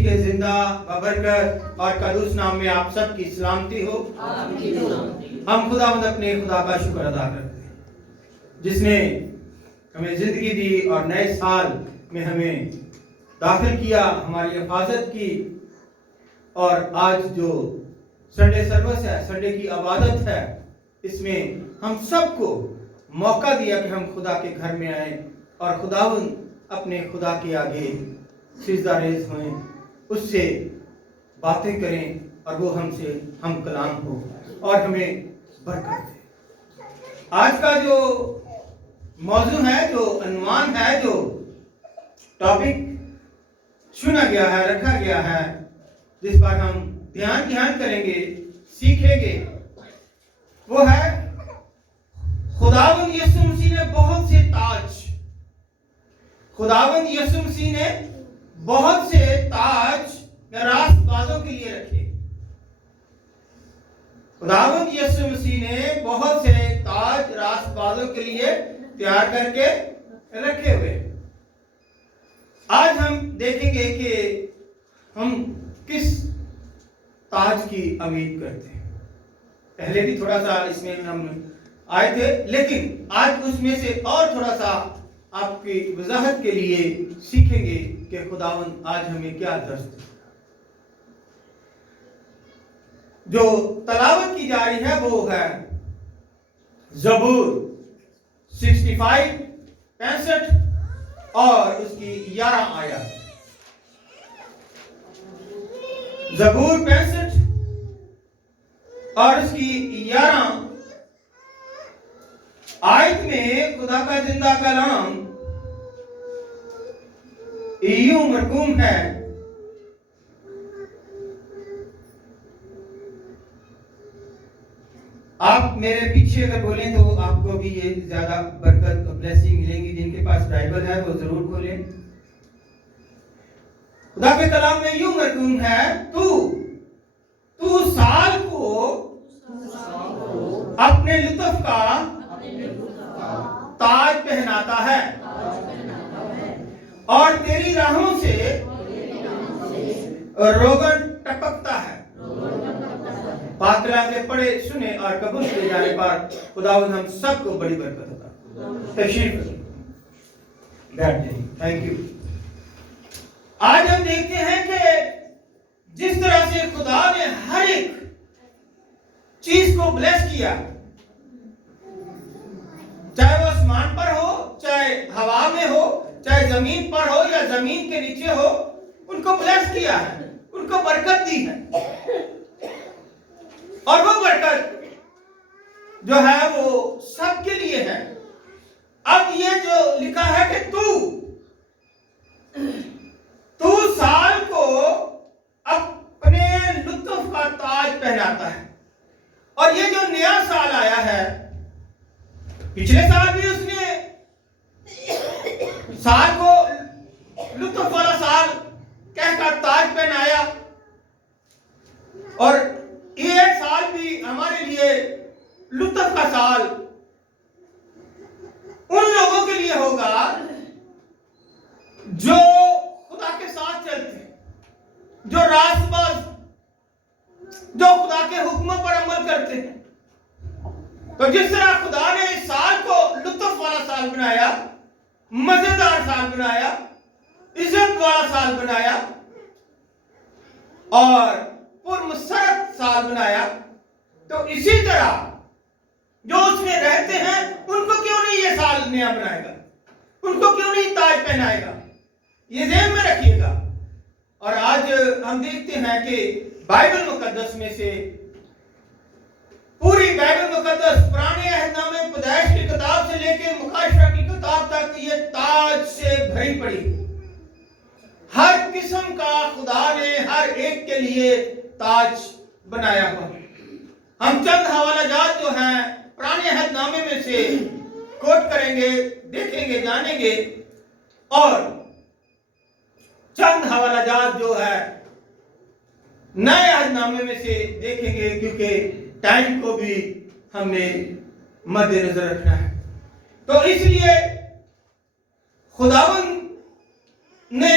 मसीह के जिंदा बबरकत और कदूस नाम में आप सब की सलामती हो। हम खुदावंद अपने खुदा का शुक्र अदा करते हैं जिसने हमें जिंदगी दी और नए साल में हमें दाखिल किया, हमारी हिफाजत की। और आज जो संडे सर्विस है, संडे की इबादत है, इसमें हम सबको मौका दिया कि हम खुदा के घर में आए और खुदावंद अपने खुदा के आगे सिजदा रेज़ हों, उससे बातें करें और वो हम कलाम हो और हमें बरकत दे। आज का जो मौजू है, जो अनवान है, जो टॉपिक चुना गया है, रखा गया है, जिस पर हम ध्यान करेंगे, सीखेंगे, वो है खुदावंद यीशु मसीह ने बहुत से ताज, खुदावंद यीशु मसीह ने बहुत से ताज रास्तबाजों के लिए रखे। खुदावंद यीशु मसीह ने बहुत से ताज रास्तबाजों के लिए तैयार करके रखे हुए। आज हम देखेंगे कि हम किस ताज की उम्मीद करते हैं। पहले भी थोड़ा सा इसमें हम आए थे, लेकिन आज उसमें से और थोड़ा सा आपकी वजाहत के लिए सीखेंगे कि खुदावंद आज हमें क्या दर्श देता है। जो तलावत की जा रही है वो है ज़बूर 65 और उसकी 11 आयत। ज़बूर 65 और उसकी 11 आयत में खुदा का जिंदा कलाम यूं मरकूम है, आप मेरे पीछे अगर बोलें तो आपको भी ये ज्यादा बरकत और ब्लेसिंग मिलेंगी। जिनके पास बाइबल है वो जरूर खोलें। खुदा के कलाम में यूं मरकूम है, तू साल को अपने लुत्फ का ताज पहनाता है और तेरी राहों से रोगन टपकता है। बात कलाम पढ़े, सुने और कबूल किए जाने पर खुदावंद हम सबको बड़ी बरकत होता। तशरीफ बैठ जाइए। Thank you. आज हम देखते हैं कि जिस तरह से खुदा ने हर एक चीज को ब्लेस किया, चाहे वो आसमान पर हो, चाहे हवा में हो, चाहे जमीन पर हो या जमीन के नीचे हो, उनको ब्लेस किया है, उनको बरकत दी है। और वो बरकत जो है वो सबके लिए है। अब ये जो लिखा है कि तू साल को अपने लुत्फ का ताज पहनाता है। और ये जो नया साल आया है, पिछले साल भी उसने साल को लुत्फ वाला साल कहकर ताज पहनाया, और ये साल भी हमारे लिए लुत्फ का साल उन लोगों के लिए होगा जो खुदा के साथ चलते हैं, जो रास्तबाज, जो खुदा के हुक्मों पर अमल करते हैं। तो जिस तरह खुदा ने इस साल को लुत्फ वाला साल बनाया, मजेदार साल बनाया, इज्जत वाला साल बनाया और पुरमसरत साल बनाया, तो इसी तरह जो उसमें रहते हैं उनको क्यों नहीं ये साल नया बनाएगा, उनको क्यों नहीं ताज पहनाएगा। ये ध्यान में रखिएगा। और आज हम देखते हैं कि बाइबल मुकद्दस में से पूरी बाइबल मुकद्दस पुराने अहदनामे पैदाइश की किताब से लेकर मुकाशरा की किताब तक ये ताज से भरी पड़ी। हर किस्म का खुदा ने हर एक के लिए ताज बनाया हुआ। हम चंद हवालाजात जो हैं पुराने अहदनामे में से कोट करेंगे, देखेंगे, जानेंगे, और चंद हवालाजात जो है नए अहदनामे में से देखेंगे, क्योंकि टाइम को भी हमें मद्देनजर रखना है। तो इसलिए खुदावंद ने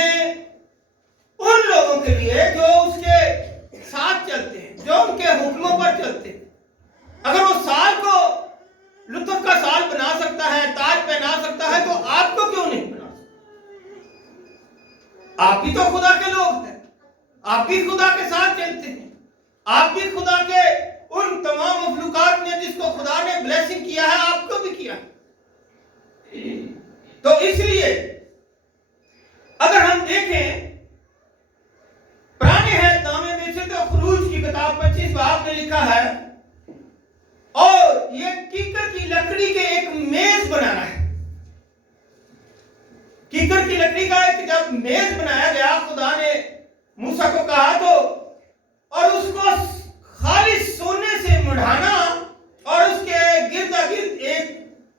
उन लोगों के के लिए जो उसके साथ चलते हैं, जो उनके हुक्मों पर चलते हैं, अगर वो साल को लुत्फ का साल बना सकता है, ताज पहना सकता है, तो आपको क्यों नहीं बना सकता? आप भी तो खुदा के लोग हैं, आप भी खुदा के साथ चलते हैं, आप भी खुदा के उन तमाम मखलूकात में जिसको खुदा ने ब्लेसिंग किया है, आपको भी किया है। तो इसलिए अगर हम देखें पुराने हैतनामे में से, तो खुरूज की किताब 25 बाब में लिखा है, और ये कीकर की लकड़ी के एक मेज बनाना है। कीकर की लकड़ी का एक जब मेज बनाया गया, खुदा ने मूसा को कहा तो, और उसको खाली सोने से मढ़ाना और उसके गिर्दा गिर्द एक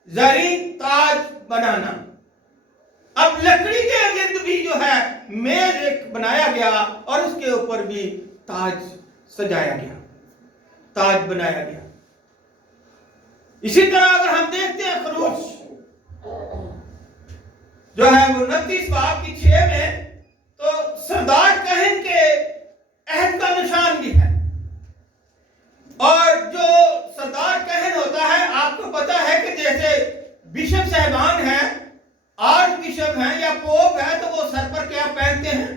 जरीन ताज बनाना। अब लकड़ी के गिर्द भी जो है मेज एक बनाया गया और उसके ऊपर भी ताज सजाया गया, ताज बनाया गया। इसी तरह अगर हम देखते हैं खरूज जो है वो 29 बाब की 6 में, तो सरदार कहन के अहद का निशान भी है। और जो सरदार कहन होता है, आपको पता है कि जैसे बिशप साहबान हैं, आर्च बिशप हैं या पोप है, तो वो सर पर क्या पहनते हैं?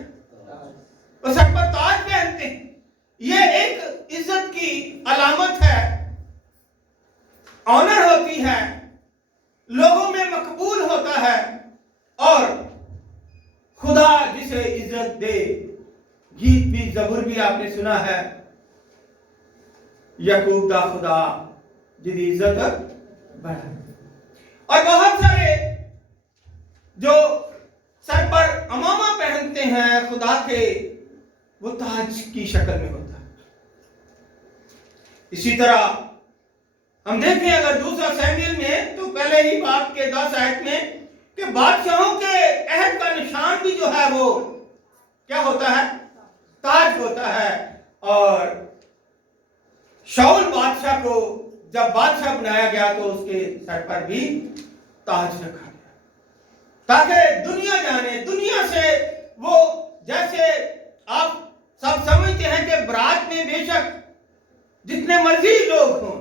वो सर पर ताज पहनते हैं। ये एक इज्जत की अलामत है, ऑनर होती है, लोगों में मकबूल होता है, और खुदा जिसे इज्जत दे। गीत भी, ज़बूर भी आपने सुना है, यकूब दा खुदा जिदी इज्जत बढ़ा। और बहुत सारे जो सर पर अमामा पहनते हैं खुदा के, वो ताज की शक्ल में होता है। इसी तरह हम देखें अगर दूसरा सैमुएल में, तो पहले ही बाप के 10 आयत में, कि बादशाहों के अहद का निशान भी जो है वो क्या होता है? ताज होता है। और शाऊल बादशाह को जब बादशाह बनाया गया, तो उसके सर पर भी ताज रखा गया, ताकि दुनिया जाने, दुनिया से वो, जैसे आप सब समझते हैं कि बारात में बेशक जितने मर्जी लोग हों,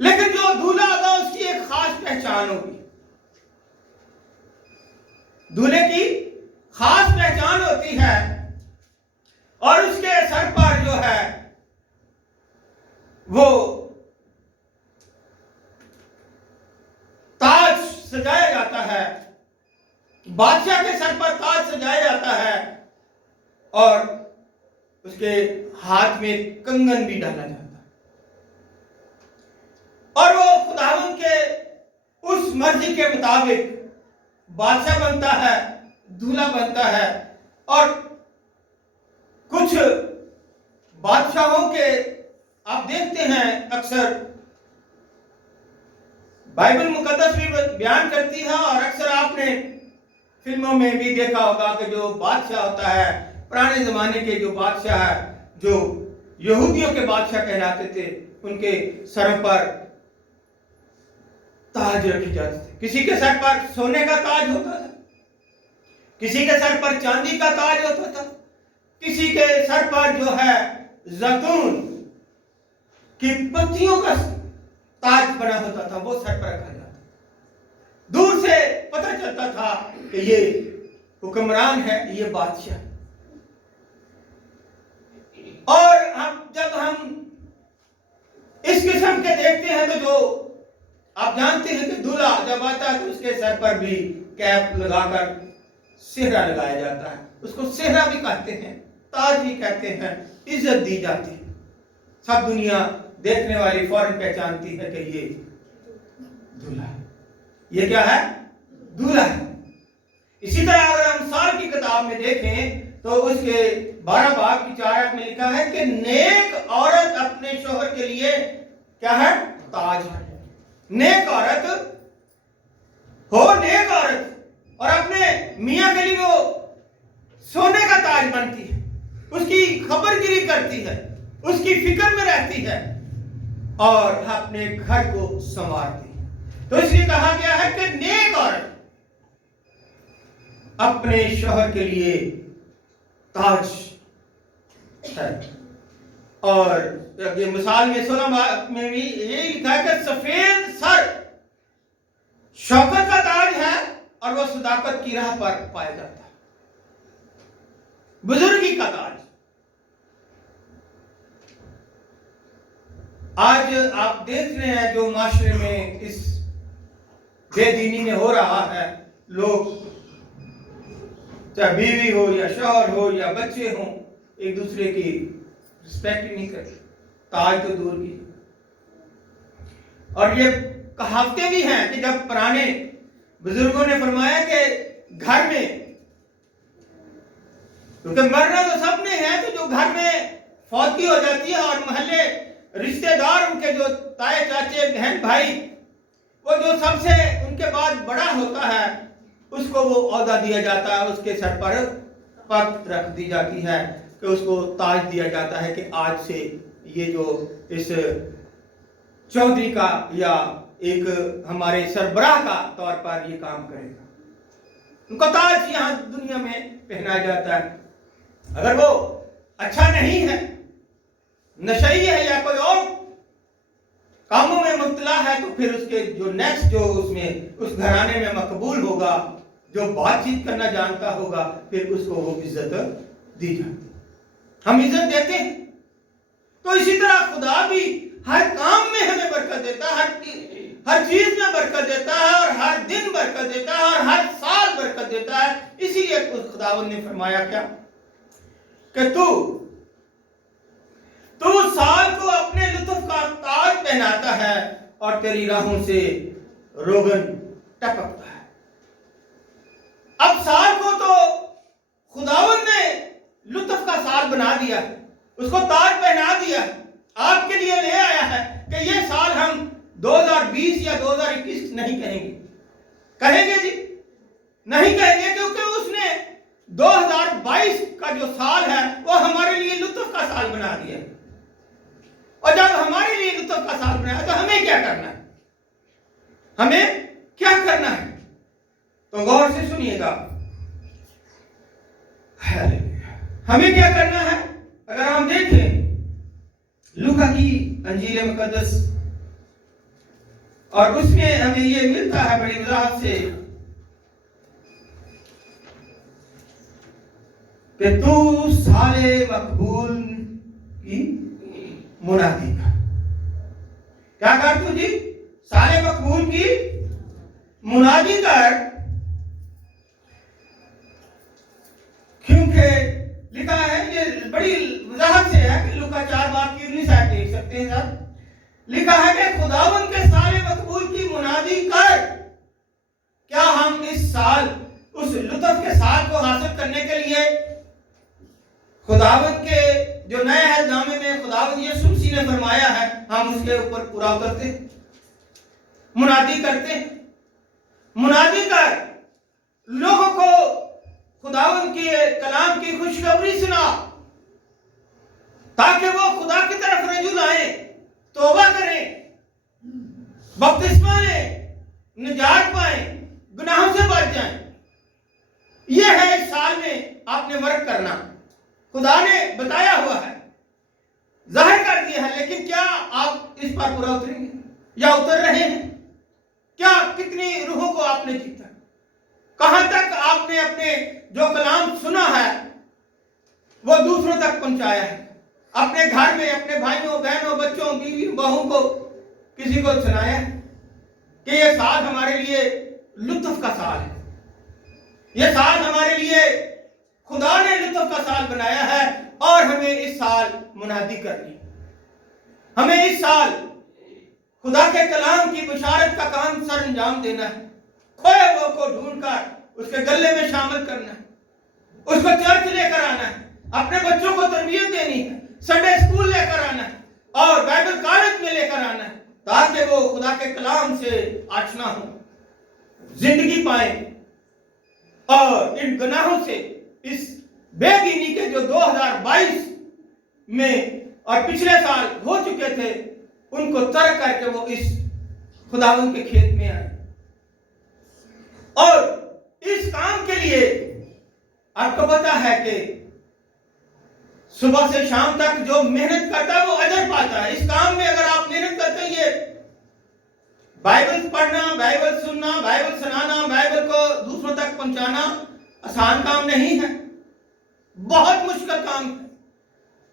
लेकिन जो दूल्हा होगा उसकी एक खास पहचान होगी। दूल्हे की खास पहचान होती है, और उसके सर पर जो है वो ताज सजाया जाता है। बादशाह के सर पर ताज सजाया जाता है, और उसके हाथ में कंगन भी डाला जाता है। और वो खुदावंद के उस मर्जी के मुताबिक बादशाह बनता है, दूल्हा बनता है। और कुछ बादशाहों के आप देखते हैं, अक्सर बाइबल मुकद्दस भी बयान करती है, और अक्सर आपने फिल्मों में भी देखा होगा कि जो बादशाह होता है, पुराने जमाने के जो बादशाह है, जो यहूदियों के बादशाह कहलाते थे, उनके सर पर ताज रखे जाते थे। किसी के सर पर सोने का ताज होता था, किसी के सर पर चांदी का ताज होता था, किसी के सर पर जो है जैतून की पत्तियों का ताज बना होता था, वो सर पर रखा जाता। दूर से पता चलता था कि ये हुक्मरान है, ये बादशाह। और जब हम इस किस्म के देखते हैं, तो जो आप जानते हैं कि दूल्हा जब आता है, तो उसके सर पर भी कैप लगाकर सेहरा लगाया जाता है। उसको सेहरा भी कहते हैं, ताज भी कहते हैं, इज्जत दी जाती है। सब दुनिया देखने वाली फौरन पहचानती है कि ये दूल्हा है, ये क्या है? दूल्हा है। इसी तरह अगर हम साल की किताब में देखें, तो उसके 12 बाब की 4 आयत में लिखा है कि नेक औरत अपने शोहर के लिए क्या है? ताज है। नेक औरत हो, नेक औरत, और अपने मियां के लिए वो सोने का ताज बनती है, उसकी खबरगिरी करती है, उसकी फिक्र में रहती है, और अपने घर को संवारती है। तो इसलिए कहा गया है कि नेक औरत अपने शौहर के लिए ताज है। और ये मिसाल में 16 में भी यही लिखा है कि सफेद सर शौकत का ताज है और वो सदाकत की राह पर पाया जाता है, बुजुर्गी का ताज। आज आप देख रहे हैं जो माशरे में इस बेदीनी में हो रहा है, लोग चाहे बीवी हो या शौहर हो या बच्चे हो, एक दूसरे की रिस्पेक्ट ही नहीं करते, ताज तो दूर की। और ये कहावतें भी हैं कि जब पुराने बुजुर्गों ने फरमाया कि घर में, क्योंकि मरना तो सब ने है, तो जो घर में फौतगी हो जाती है और मोहल्ले रिश्तेदार, उनके जो ताए चाचे बहन भाई, वो जो सबसे उनके बाद बड़ा होता है, उसको वो औहदा दिया जाता है, उसके सर पर पग रख दी जाती है कि उसको ताज दिया जाता है कि आज से ये जो इस चौधरी का या एक हमारे सरबराह का तौर पर ये काम करेगा। उनको ताज यहाँ दुनिया में पहनाया जाता है। अगर वो अच्छा नहीं है, नशई है या कोई और कामों में मुब्तला है, तो फिर उसके जो नेक्स्ट जो उसमें उस घराने में मकबूल होगा, जो बातचीत करना जानता होगा, फिर उसको वो इज्जत दी जाती। हम इज्जत देते हैं। तो इसी तरह खुदा भी हर काम में हमें बरकत देता है, हर चीज में बरकत देता है, और हर दिन बरकत देता है, और हर साल बरकत देता है। इसीलिए खुदावंद ने फरमाया क्या कि तू साल को अपने लुत्फ का ताज पहनाता है और तेरी राहों से रोगन टपकता है। अब साल को तो खुदावंद ने लुत्फ का साल बना दिया, उसको ताज पहना दिया, आपके लिए ले आया है कि ये साल हम 2020 या 2021 नहीं कहेंगे। कहेंगे जी? नहीं कहेंगे, क्योंकि उसने 2022 का जो साल है वो हमारे लिए लुत्फ का साल बना दिया। और जब हमारे लिए लुत्फ का साल बनाया तो हमें क्या करना है? हमें क्या करना है? तो गौर से सुनिएगा, हमें क्या करना है? अगर हम देखें लूका की अंजील मुकद्दस, और उसमें हमें ये मिलता है बड़ी वजाहत से कि तू साले मकबूल की मुनादी कर। क्या कर तू जी? साले मकबूल की मुनादी कर, क्योंकि लिखा है, ये बड़ी वजाहत से है कि लूका 4 बाब की 19 आयत देख सकते हैं साहब। लिखा है कि खुदावंद के साले मकबूल की मुनादी कर। क्या हम इस साल उस लुत्फ के साल को हासिल करने के लिए खुदावंद के जो नए अहदनामे में खुदावंद यीशु मसीह ने फरमाया है, हम उसके ऊपर पूरा उतरते, मुनादी करते, मुनादी कर लोगों को खुदावंद के कलाम की खुशखबरी सुना, ताकि वो खुदा की तरफ रजू आए, तौबा करें, बपतिस्मा लें, निजात पाएं, गुनाहों से बच जाएं। यह है इस साल में आपने वर्क करना, खुदा ने बताया हुआ है, जाहिर कर दिया है। लेकिन क्या आप इस पर पूरा उतरेंगे या उतर रहे हैं? क्या कितनी रूहों को आपने जीता? कहां तक आपने अपने जो कलाम सुना है वो दूसरों तक पहुंचाया है? अपने घर में अपने भाइयों बहनों बच्चों बीवी बहू को किसी को सुनाया कि ये साल हमारे लिए लुत्फ का साल है, ये साल हमारे लिए खुदा ने लुत्फ का साल बनाया है, और हमें इस साल मुनादी करनी, हमें इस साल खुदा के कलाम की बशारत का काम सर अंजाम देना है, खोए हुए को ढूंढकर उसके गले में शामिल करना है, उसको चर्च लेकर आना है, अपने बच्चों को तरबियत देनी है, संडे स्कूल लेकर आना है और बाइबल कॉलेज में लेकर आना है, ताकि वो खुदा के कलाम से आशना हो, जिंदगी पाए, और इन गुनाहों से, इस बेदीनी के जो 2022 में और पिछले साल हो चुके थे, उनको तर्क करके वो इस खुदावंद के खेत में आए। और इस काम के लिए आपको पता है कि सुबह से शाम तक जो मेहनत करता है वो अजर पाता है। इस काम में अगर आप मेहनत करते हैं, ये बाइबल पढ़ना, बाइबल सुनना, बाइबल सुनाना, बाइबल को दूसरों तक पहुंचाना आसान काम नहीं है, बहुत मुश्किल काम है।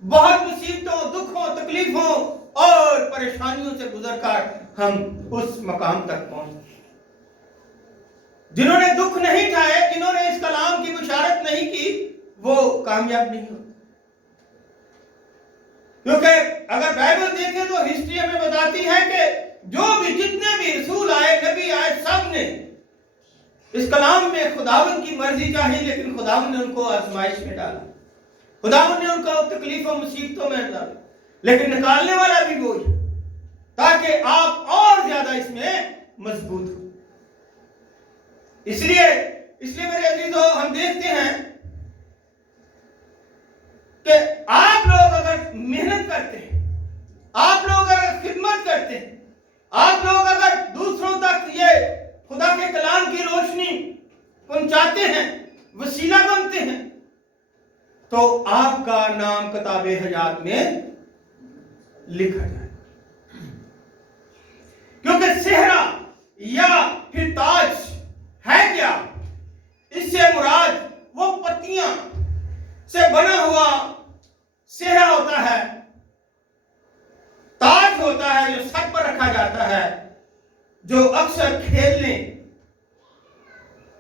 बहुत मुसीबतों, दुखों, तकलीफों और परेशानियों से गुजरकर हम उस मकाम तक पहुंचते। जिन्होंने दुख नहीं उठाए, जिन्होंने इस कलाम की बुशारत नहीं की, वो कामयाब नहीं होते। क्योंकि अगर बाइबल देखें तो हिस्ट्री हमें बताती है कि जो भी जितने भी रसूल आए, नबी आए, सब ने इस कलाम में खुदावंद की मर्जी चाही, लेकिन खुदावंद ने उनको आजमाइश में डाला, खुदावंद ने उनको तकलीफों मुसीबतों में डाला, लेकिन निकालने वाला भी वो है, ताकि आप और ज्यादा इसमें मजबूत हो। इसलिए मेरे अजीजों, हम देखते हैं कि आप लोग अगर मेहनत करते हैं, आप लोग अगर खिदमत करते हैं, आप लोग अगर दूसरों तक ये खुदा के कलाम की रोशनी पहुंचाते हैं, वसीला बनते हैं, तो आपका नाम किताबे हयात में लिखा जाए। क्योंकि सेहरा या फिर ताज है क्या? इससे मुराद वो पत्तियां से बना हुआ सेहरा होता है, ताज होता है जो सर पर रखा जाता है, जो अक्सर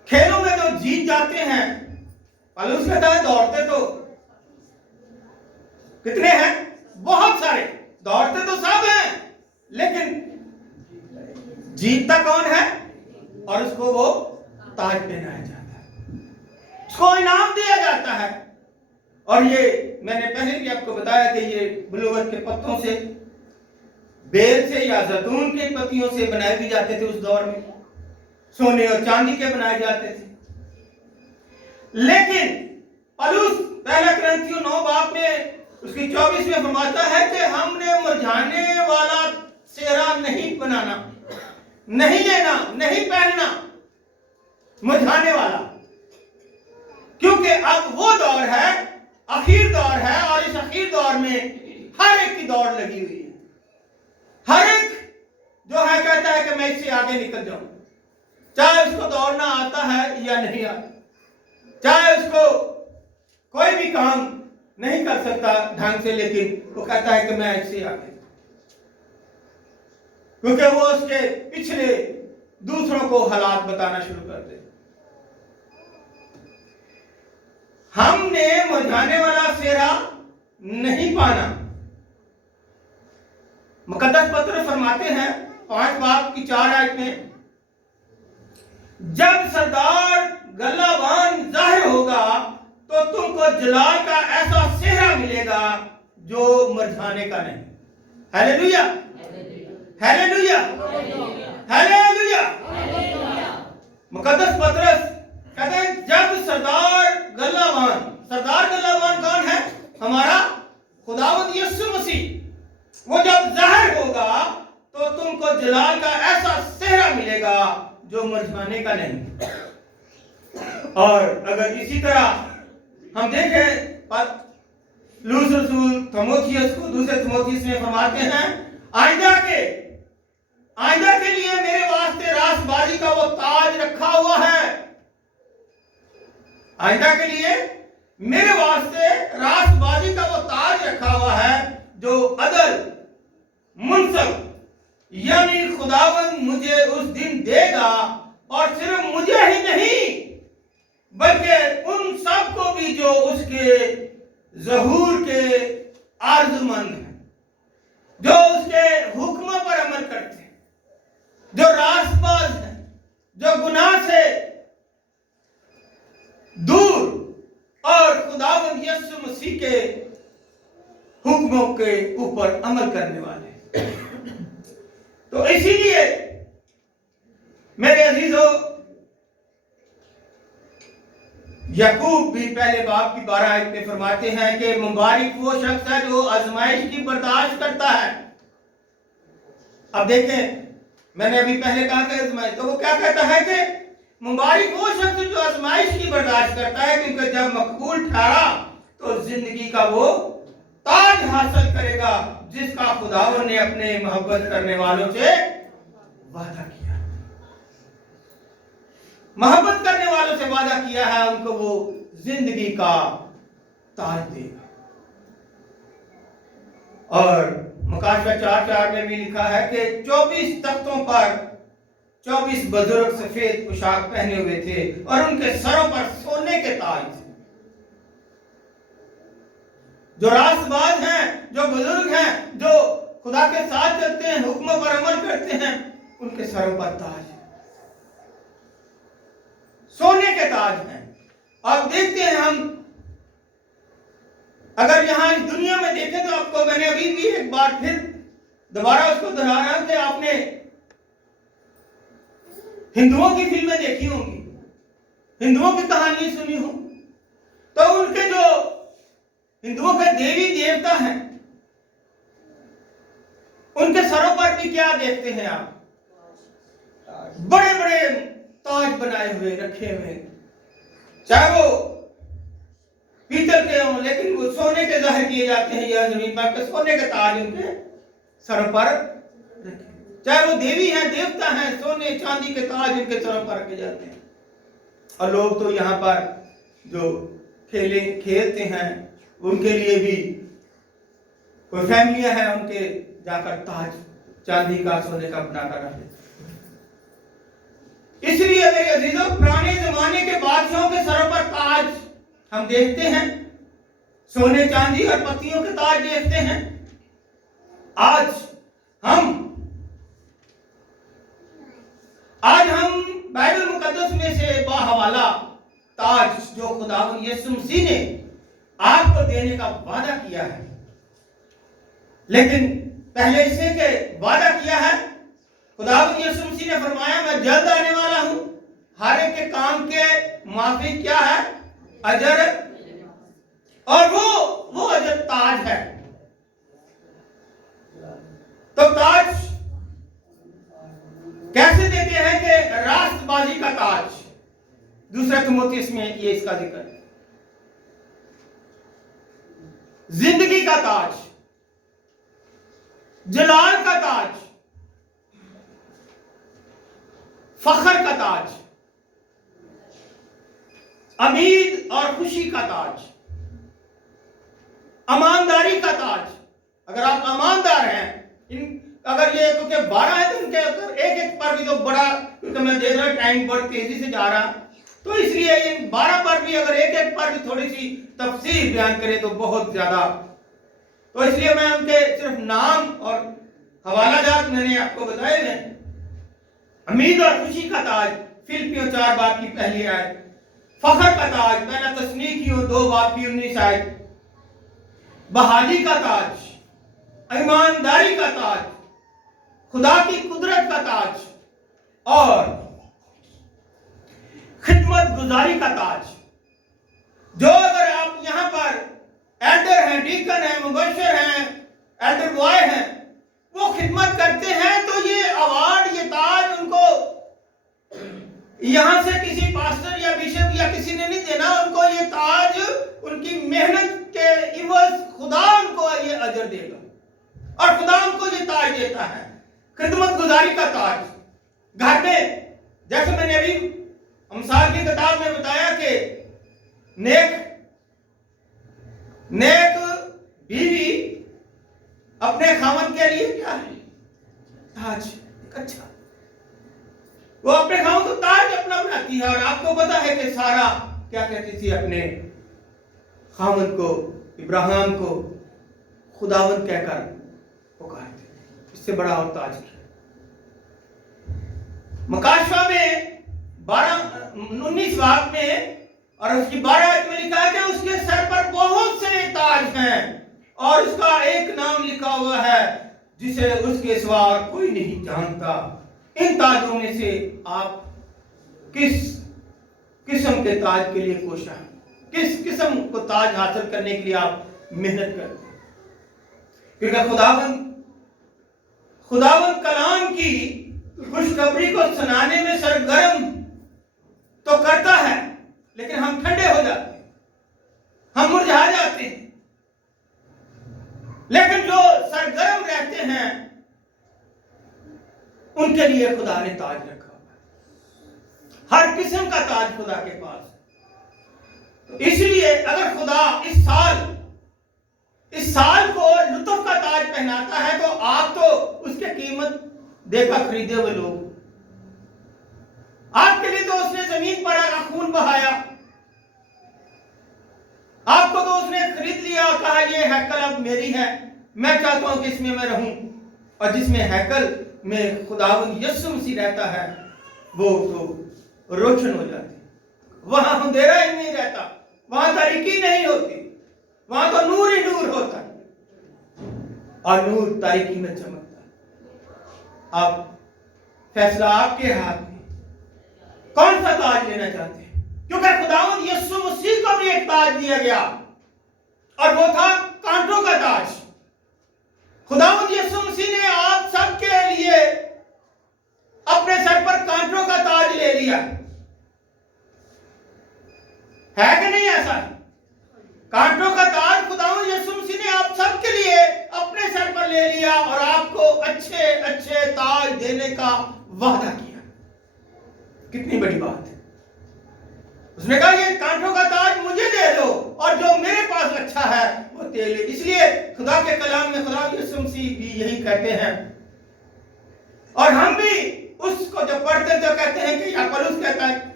खेलों में जो जीत जाते हैं। पौलुस कहता है दौड़ते तो कितने हैं? बहुत सारे। दौड़ते तो सब हैं, लेकिन जीतता कौन है? और उसको वो ताज पहनाया जाता है, उसको इनाम दिया जाता है। और ये मैंने पहले भी आपको बताया कि ये बलूवत के पत्तों से, बेल से या जैतून के पत्तियों से बनाए भी जाते थे उस दौर में, सोने और चांदी के बनाए जाते थे। लेकिन पौलुस पहला कुरिन्थियों 9 बाब में उसकी 24 में फरमाता है कि हमने मुरझाने वाला सेहरा नहीं बनाना, नहीं लेना, नहीं पहनना मुरझाने वाला, क्योंकि अब वो दौर है, आखिर दौर है, और इस आखिर दौर में हर एक की दौड़ लगी हुई है। हर एक जो है कहता है कि मैं इससे आगे निकल जाऊं, चाहे उसको दौड़ना आता है या नहीं आता, चाहे उसको कोई भी काम नहीं कर सकता ढंग से, लेकिन वो कहता है कि मैं इससे आगे, क्योंकि वो उसके पिछले दूसरों को हालात बताना शुरू कर दे। हमने मुरझाने वाला सेहरा नहीं पाना। मुकद्दस पत्र फरमाते हैं 5 बाब की 4 आयत में, जब सरदार गल्लाबान जाहिर होगा तो तुमको जलाल का ऐसा सेहरा मिलेगा जो मुरझाने का नहीं। Hallelujah, hallelujah, hallelujah. मुकद्दस पत्रस कहते हैं जब सरदार गल्लाबान कौन है? हमारा खुदावंद यीशु मसीह, वो जब जाहिर होगा तो तुमको जलाल का ऐसा सेहरा मिलेगा जो मुरझाने का नहीं। और अगर इसी तरह हम देखें लूस रसूल तीमुथियुस को दूसरे तीमुथियुस में फरमाते हैं, आइंदा के लिए मेरे वास्ते रासबाजी का वो ताज रखा हुआ है। आइंदा के लिए मेरे वास्ते रासबाजी का वो ताज रखा हुआ है जो अदल मुनसब यानी खुदावंद मुझे उस दिन देगा, और सिर्फ मुझे ही नहीं बल्कि उन सब को भी जो उसके ज़हूर के आरज़ूमंद हैं, जो उसके हुक्मों पर अमल करते हैं, जो रास्तबाज हैं, जो गुनाह से दूर और खुदावंद यीशु मसीह के हुक्मों के ऊपर अमल करने वाले। तो इसीलिए मेरे अजीजों, याकूब भी पहले बाब की 12 आयत में फरमाते हैं कि मुबारक वो शख्स है जो आजमाइश की बर्दाश्त करता है। अब देखें, मैंने अभी पहले कहा था आजमाइश, तो वो क्या कहता है कि मुबारक वो शख्स जो आजमाइश की बर्दाश्त करता है, क्योंकि जब मकबूल ठहरा तो जिंदगी का वो ताज हासिल करेगा जिसका खुदावन ने अपने मोहब्बत करने वालों से वादा किया। मोहब्बत करने वालों से वादा किया है, उनको वो जिंदगी का ताज देगा। और मुकाशवा 4:4 में भी लिखा है कि 24 तख्तों पर 24 बुजुर्ग सफेद पोशाक पहने हुए थे और उनके सरों पर सोने के ताज थे। जो रास्तबाज हैं, जो बुजुर्ग हैं, जो खुदा के साथ चलते हैं, हुक्मों पर अमल करते हैं, उनके सरों पर ताज है, सोने के ताज हैं। आप देखते हैं, हम अगर यहां इस दुनिया में देखें तो आपको मैंने अभी भी एक बार फिर दोबारा उसको दोहरा रहा हूं कि आपने हिंदुओं की फिल्में देखी होंगी, हिंदुओं की कहानी सुनी हो, तो उनके जो हिंदुओं के देवी देवता हैं, उनके सरों पर भी क्या देखते हैं आप? बड़े बड़े ताज बनाए हुए रखे हुए, चाहे वो पीतल के हों, लेकिन वो सोने के जाहिर किए जाते हैं। यह जमीन पर सोने के ताज उनके सरों पर रखे, चाहे वो देवी हैं, देवता हैं, सोने चांदी के ताज उनके सरों पर रखे जाते हैं। और लोग तो यहाँ पर जो खेलते हैं, उनके लिए भी कोई फैमिलियां हैं, उनके जाकर ताज चांदी का सोने का बनाकर रखते। इसलिए मेरे अजीजों, पुराने जमाने के बादशाहों के सरों पर ताज हम देखते हैं, सोने चांदी और पत्तियों के ताज देखते हैं। आज हम बाइबल मुकद्दस में से बाहवाला ताज जो खुदावंद यीशु मसीह ने आपको देने का वादा किया है, लेकिन पहले इससे के वादा किया है, खुदावंद यीशु मसीह ने फरमाया मैं जल्द आने वाला हूं, हर एक के काम के माफी क्या है? अजर। और वो अजर ताज है। तो ताज कैसे देते हैं कि रास्तबाजी का ताज, 2 तिमोथेयुस में ये इसका जिक्र है। जिंदगी का ताज, जलाल का ताज, फखर का ताज, उम्मीद और खुशी का ताज, ईमानदारी का ताज। अगर आप ईमानदार हैं, अगर ये क्योंकि 12 है तो उनके एक एक पर भी तो बड़ा, क्योंकि मैं देख रहा हूं टाइम बहुत तेजी से जा रहा, तो इसलिए इन 12 पर भी अगर एक एक पर भी थोड़ी सी तफसीर बयान करें तो बहुत ज्यादा, तो इसलिए मैं उनके सिर्फ नाम और हवाला जात मैंने आपको बताए हैं। उम्मीद और खुशी का ताज, फिलिपियों 4 बाब की पहली आयत। फखर का ताज, पहला तस्नीकियों 2 बाब की 19 आयत। बहाली का ताज, ईमानदारी का ताज, खुदा की कुदरत का ताज और खिदमत गुजारी का ताज। जो अगर आप यहां पर एल्डर हैं, डीकन हैं, मुबशर हैं, एल्डर बॉय हैं, वो खिदमत करते हैं, तो ये अवार्ड, ये ताज उनको यहां से किसी पास्टर या बिशप या किसी ने नहीं देना, उनको ये ताज उनकी मेहनत के इवज खुदा उनको ये अजर देगा और खुदा उनको ये ताज देता है। खिदमत गुजारी का ताज घर में, जैसे मैंने अभी अमसाल की किताब में बताया कि नेक बीवी अपने खामन के लिए क्या है? ताज। अच्छा, वो अपने खामन को ताज अपना बनाती है। और आपको पता है कि सारा क्या कहती थी अपने खामन को, इब्राहिम को खुदावंद कहकर पुकारती, इससे बड़ा और ताज क्या? मकाशवा में 19 बाब में और उसकी 12 आयत में लिखा है कि उसके सर पर बहुत से ताज हैं और उसका एक नाम लिखा हुआ है जिसे उसके सिवा और कोई नहीं जानता। इन ताजों में से आप किस किस्म के ताज के लिए कोशिश, किस किस्म को ताज हासिल करने के लिए आप मेहनत करते हैं? क्योंकि खुदावंद कलाम की खुशखबरी को सुनाने में सरगर्म तो करता है, लेकिन हम ठंडे हो जाते हैं, हम मुरझा जाते हैं। लेकिन जो सरगर्म रहते हैं उनके लिए खुदा ने ताज रखा हुआ है। हर किस्म का ताज खुदा के पास है। तो इसलिए अगर खुदा इस साल को लुत्फ का ताज पहनाता है तो आप तो उसके कीमत देकर खरीदे हुए लोग, आपके लिए तो उसने जमीन पर आना खून बहाया, आपको तो उसने खरीद लिया और कहा ये हैकल अब मेरी है, मैं चाहता हूं कि इसमें मैं रहूं। और जिसमें हैकल में खुदावंद यीशु मसीह रहता है वो तो रोशन हो जाती, वहां अंधेरा ही नहीं रहता, वहां तारीकी नहीं होती, वहां तो नूर ही नूर होता है और नूर तारीकी में चमकता है। अब फैसला आपके हाथ में, कौन सा ताज लेना चाहते हैं? क्योंकि खुदावंद यीशु मसीह को भी एक ताज दिया गया और वो था कांटों का ताज। खुदावंद यीशु मसीह ने आप सबके लिए अपने सर पर कांटों का ताज ले लिया, है कि नहीं ऐसा? कांटों का ताज खुदावंद यीशु मसीह ने आप सबके लिए अपने सर पर ले लिया और आपको अच्छे अच्छे ताज देने का वादा किया। कितनी बड़ी बात है। उसने कहा ये कांटों का ताज मुझे दे दो और जो मेरे पास अच्छा है वो तेरे लिए। इसलिए खुदा के कलाम में खुदा यीशु मसीह भी यही कहते हैं और हम भी उसको जब पढ़ते तो कहते हैं कि या पौलुस कहता है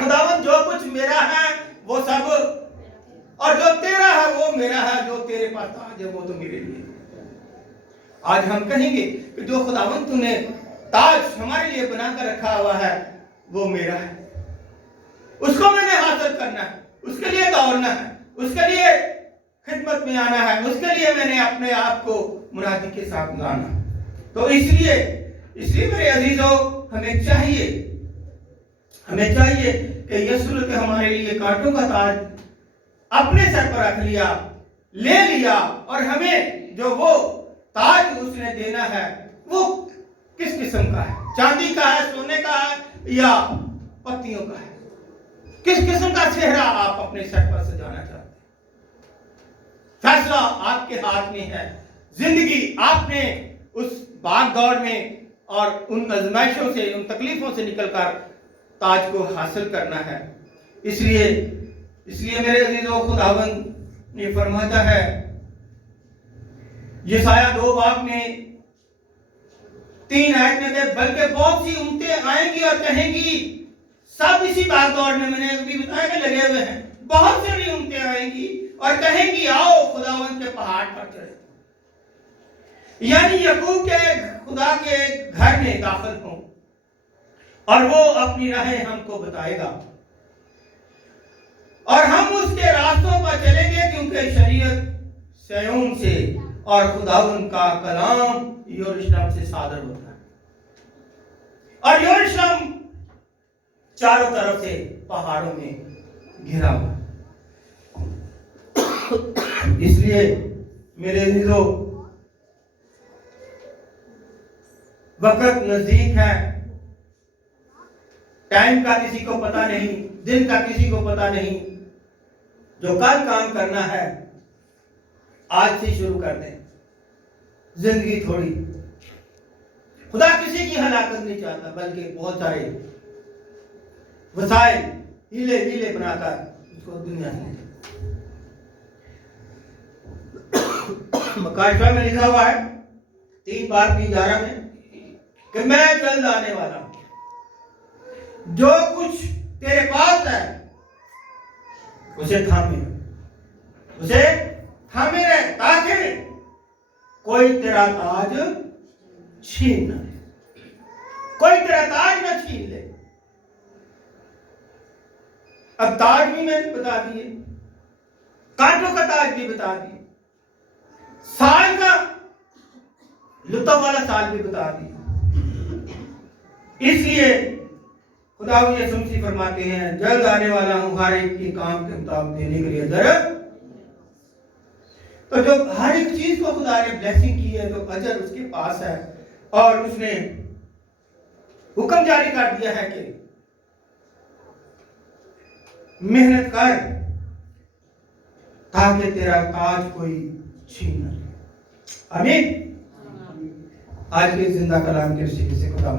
खुदावंद जो कुछ मेरा है वो सब और जो तेरा है वो मेरा है, जो तेरे पास ताज है वो तो मेरे लिए। आज हम कहेंगे कि जो खुदावंद तूने ताज हमारे लिए बनाकर रखा हुआ है वो मेरा है, उसको मैंने हासिल करना है, उसके लिए दौड़ना है, उसके लिए खिदमत में आना है, उसके लिए मैंने अपने आप को मुनादी के साथ लाना। तो इसलिए मेरे अजीजों हमें चाहिए कि यीशु ने हमारे लिए कांटों का ताज अपने सर पर रख लिया, ले लिया और हमें जो वो ताज उसने देना है वो किस किस्म का है? चांदी का है, सोने का है या पत्तियों का है? किस किस्म का चेहरा आप अपने सर पर सजाना चाहते हैं? फैसला आपके हाथ में है। जिंदगी आपने उस भाग दौड़ में और उन आजमाइशों से, उन तकलीफों से निकलकर ताज को हासिल करना है। इसलिए मेरे अजीजों खुदावंद ने फरमाता है यशायाह 2 बाब में 3 आयत में, बल्कि बहुत सी उम्मतें आएंगी और कहेंगी, सब इसी बात दौड़ में मैंने अभी बताया कि लगे हुए हैं, बहुत सारी उम्मतें आएंगी और कहेंगी आओ खुदावंद के पहाड़ पर चढ़े, यानी यकूब के खुदा के घर में दाखिल हों और वो अपनी राहें हमको बताएगा और हम उसके रास्तों पर चलेंगे, क्योंकि शरीयत सयोन से और खुदावंद का कलाम यरूशलेम से सादर होता है और यरूशलेम चारों तरफ से पहाड़ों में घिरा हुआ। इसलिए मेरे अजीजों वक्त नजदीक है, टाइम का किसी को पता नहीं, दिन का किसी को पता नहीं। जो कल काम करना है आज से शुरू कर दें। जिंदगी थोड़ी, खुदा किसी की हलाकत नहीं चाहता, बल्कि बहुत सारे वसाइल हीले बनाकर उसको दुनिया से मकाशवा में लिखा हुआ है 3:11 में कि मैं जल्द आने वाला हूं, जो कुछ तेरे पास है उसे थामे रहे ताकि कोई तेरा ताज छीन न ले, कोई तेरा ताज न छीन ले। अब ताज भी मैंने बता दिए, कांटों का ताज भी बता दिए, साल का लुत्फ वाला साल भी बता दिया। इसलिए खुदा यीशु मसीह फरमाते हैं जल्द आने वाला हूं, हर एक के काम के मुताबिक देने के लिए अजर। तो जो हर एक चीज को खुदा ने ब्लेसिंग की है तो अजर उसके पास है और उसने हुक्म जारी कर दिया है कि मेहनत कर ताकि तेरा ताज कोई छीन न ले। आमीन। आज के जिंदा कलाम के वसीले से खुदा